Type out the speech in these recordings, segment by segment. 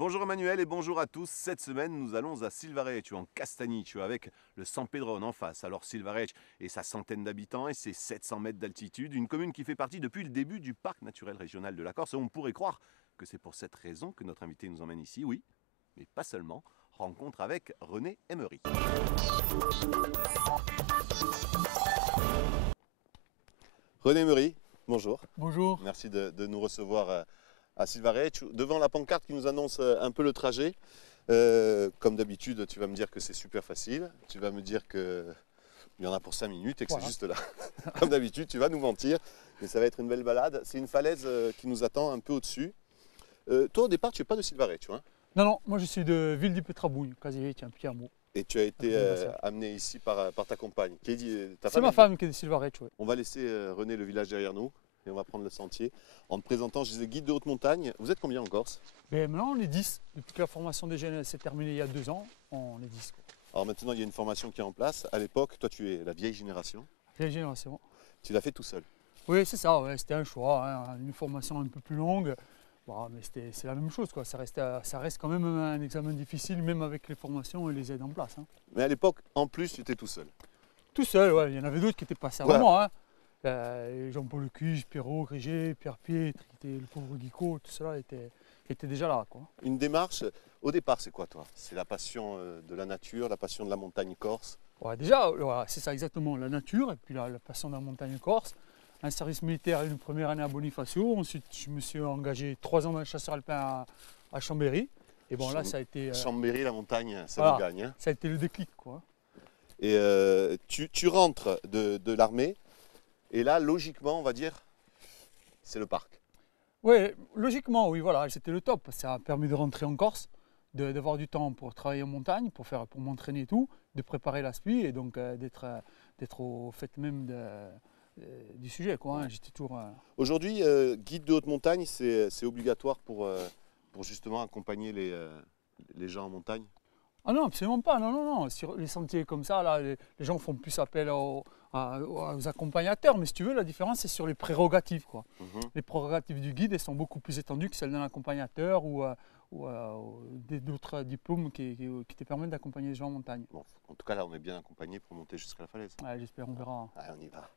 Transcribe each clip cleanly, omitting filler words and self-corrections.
Bonjour Emmanuel et bonjour à tous. Cette semaine, nous allons à Silvareccio, en Castagniccio, avec le San Pedrone en face. Alors Silvareccio et sa centaine d'habitants et ses 700 mètres d'altitude, une commune qui fait partie depuis le début du parc naturel régional de la Corse. Et on pourrait croire que c'est pour cette raison que notre invité nous emmène ici, oui, mais pas seulement. Rencontre avec René Emery. René Emery, bonjour. Bonjour. Merci de nous recevoir à Silvareccio, devant la pancarte qui nous annonce un peu le trajet. Comme d'habitude, tu vas me dire que c'est super facile. Tu vas me dire qu'il y en a pour 5 minutes et que Voilà. c'est juste là. Comme d'habitude, tu vas nous mentir. Mais ça va être une belle balade. C'est une falaise qui nous attend un peu au-dessus. Toi, au départ, tu n'es pas de Silvareccio, hein? Non, moi je suis de Ville di Petrabugno, Casivecchia, un petit hameau. Et tu as été Après, amené ici par ta compagne. Qui est ta C'est ma femme qui est de Silvareccio. Ouais. On va laisser René le village derrière nous et on va prendre le sentier. En te présentant, je disais guide de haute montagne. Vous êtes combien en Corse? Mais maintenant on est 10. Depuis que la formation des jeunes s'est terminée il y a 2 ans, on est 10. Quoi. Alors maintenant, il y a une formation qui est en place. À l'époque, toi, tu es la vieille génération. Vieille génération. Tu l'as fait tout seul. Oui, c'est ça, ouais, c'était un choix, hein, une formation un peu plus longue. Bon, mais c'est la même chose, quoi. Ça reste quand même un examen difficile, même avec les formations et les aides en place. Hein. Mais à l'époque, en plus, tu étais tout seul. Tout seul, ouais. Il y en avait d'autres qui étaient passés avant Ouais. moi. Hein. Jean-Paul Lecuge, Pierrot, Grégé, Pierre Pietre, le pauvre Guico, tout cela était déjà là. Quoi. Une démarche, au départ, c'est quoi, toi? C'est la passion de la nature, la passion de la montagne corse. Ouais, déjà, voilà, c'est ça exactement, la nature et puis la passion de la montagne corse. Un service militaire une première année à Bonifacio. Ensuite, je me suis engagé 3 ans dans le chasseur alpin à Chambéry. Et bon, là, ça a été, Chambéry, la montagne, ça voilà. nous gagne. Hein. Ça a été le déclic. Quoi. Et tu rentres de l'armée, et là, logiquement, on va dire, c'est le parc. Oui, logiquement, oui, voilà, c'était le top. Ça a permis de rentrer en Corse, d'avoir du temps pour travailler en montagne, pour m'entraîner et tout, de préparer la SPI et donc d'être au fait même du sujet. Quoi, hein. J'étais toujours. Aujourd'hui, guide de haute montagne, c'est obligatoire pour justement accompagner les gens en montagne. Ah non, absolument pas. Non. Sur les sentiers comme ça, là, les gens font plus appel aux accompagnateurs. Mais si tu veux, la différence, c'est sur les prérogatives. Quoi. Les prérogatives du guide, elles sont beaucoup plus étendues que celles d'un accompagnateur ou d'autres diplômes qui te permettent d'accompagner les gens en montagne. Bon, en tout cas, là, on est bien accompagné pour monter jusqu'à la falaise. Ouais, j'espère, on verra. Allez, on y va.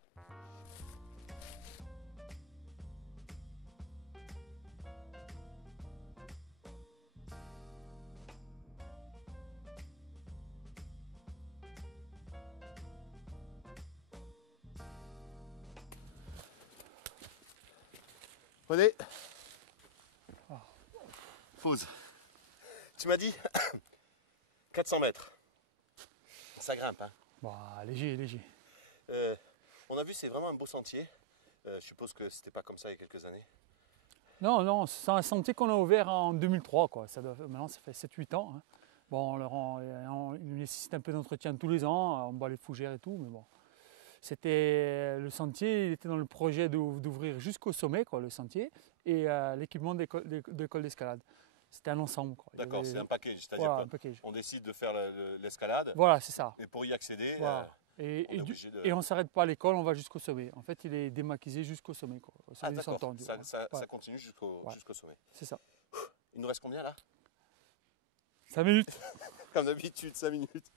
René, pause. Tu m'as dit 400 mètres. Ça grimpe, hein? Bah, léger. On a vu, c'est vraiment un beau sentier. Je suppose que c'était pas comme ça il y a quelques années. Non, c'est un sentier qu'on a ouvert en 2003. Quoi. Maintenant, ça fait 7-8 ans. Hein. Bon, il nécessite un peu d'entretien tous les ans. On bat les fougères et tout, mais bon. Le sentier, il était dans le projet d'ouvrir jusqu'au sommet, quoi, le sentier, et l'équipement d'école d'escalade. C'était un ensemble. D'accord, c'est un package, c'est-à-dire voilà, qu'on décide de faire l'escalade, voilà, c'est ça. et pour y accéder, Voilà. Et on ne s'arrête pas à l'école, on va jusqu'au sommet. En fait, il est démaquisé jusqu'au sommet. Quoi, ah d'accord, ça continue jusqu'au sommet. C'est ça. Il nous reste combien là? 5 minutes. Comme d'habitude, 5 minutes.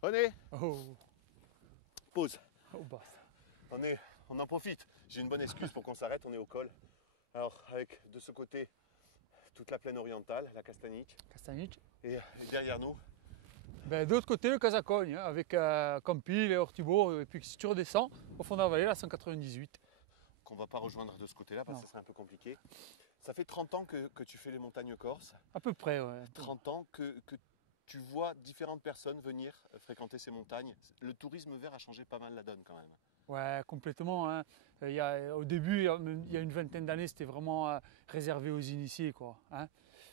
René, Oh, pause. bah. On en profite. J'ai une bonne excuse pour qu'on s'arrête, on est au col. Alors, avec de ce côté, toute la plaine orientale, la Castagnic, Castagnic. et derrière nous, Ben, de l'autre côté, le Casacogne, hein, avec Campil et Ortibo. Et puis si tu redescends, au fond de la vallée, la 198. qu'on ne va pas rejoindre de ce côté-là parce Non. que ce serait un peu compliqué. Ça fait 30 ans que tu fais les montagnes corses, À peu près, ouais. 30 ans que tu vois différentes personnes venir fréquenter ces montagnes. Le tourisme vert a changé pas mal la donne quand même. Ouais, complètement. Hein. Au début, il y a une vingtaine d'années, c'était vraiment réservé aux initiés. Quoi, hein.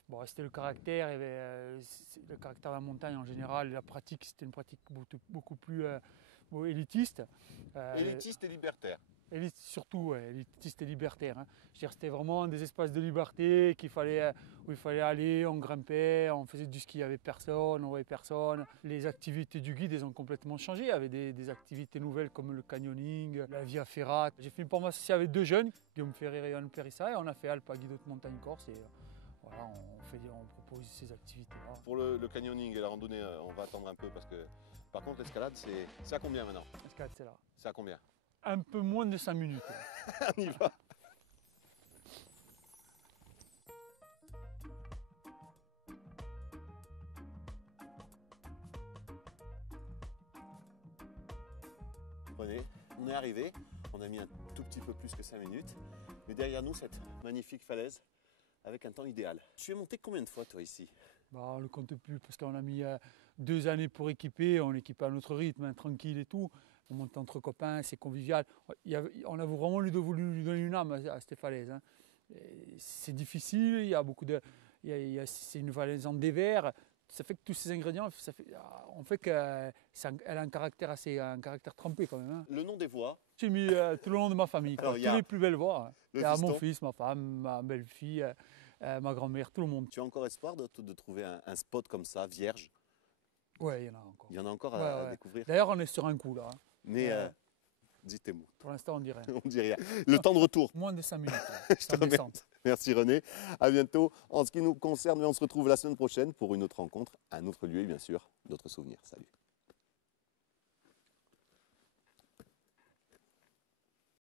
Bon, c'était le caractère, le caractère de la montagne en général. La pratique, c'était une pratique beaucoup plus élitiste. Élitiste et libertaire. Surtout, ouais, élitiste et libertaire. Hein. Je veux dire, c'était vraiment des espaces de liberté où il fallait aller, on grimpait, on faisait du ski avec personne, on voyait personne. Les activités du guide, elles ont complètement changé. Il y avait des activités nouvelles comme le canyoning, la via ferrata. J'ai fait pour m'associer avec 2 jeunes, Guillaume Ferrer et Yann Périssa, et on a fait Alpa Guide Haute Montagne Corse. Et voilà, on propose ces activités-là. Pour le canyoning et la randonnée, on va attendre un peu parce que par contre l'escalade, c'est à combien maintenant? L'escalade, c'est là. C'est à combien? Un peu moins de 5 minutes. On y va. René, on est arrivé, on a mis un tout petit peu plus que 5 minutes, mais derrière nous cette magnifique falaise avec un temps idéal. Tu es monté combien de fois toi ici? Bah, on ne le compte plus parce qu'on a mis 2 années pour équiper, on équipe à notre rythme, hein, tranquille et tout. On monte entre copains, c'est convivial. On a vraiment voulu lui donner une âme à cette falaise. Hein. C'est difficile, il y a beaucoup de, c'est une falaise en dévers. Ça fait que tous ces ingrédients, on fait qu'elle a un caractère trempé quand même. Hein. Le nom des voies? J'ai mis tout le long de ma famille, quoi. Toutes les plus belles voies. Hein. Il y a mon fils, ma femme, ma belle-fille, ma grand-mère, tout le monde. Tu as encore espoir de trouver un spot comme ça, vierge? Oui, il y en a encore. Il y en a encore à découvrir. D'ailleurs, on est sur un coup là. Hein. Mais dites-moi. Pour l'instant, on dirait. On dit rien. Le temps de retour. Moins de 5 minutes. Je te remercie. Merci René. À bientôt. En ce qui nous concerne, on se retrouve la semaine prochaine pour une autre rencontre, un autre lieu et bien sûr d'autres souvenirs. Salut.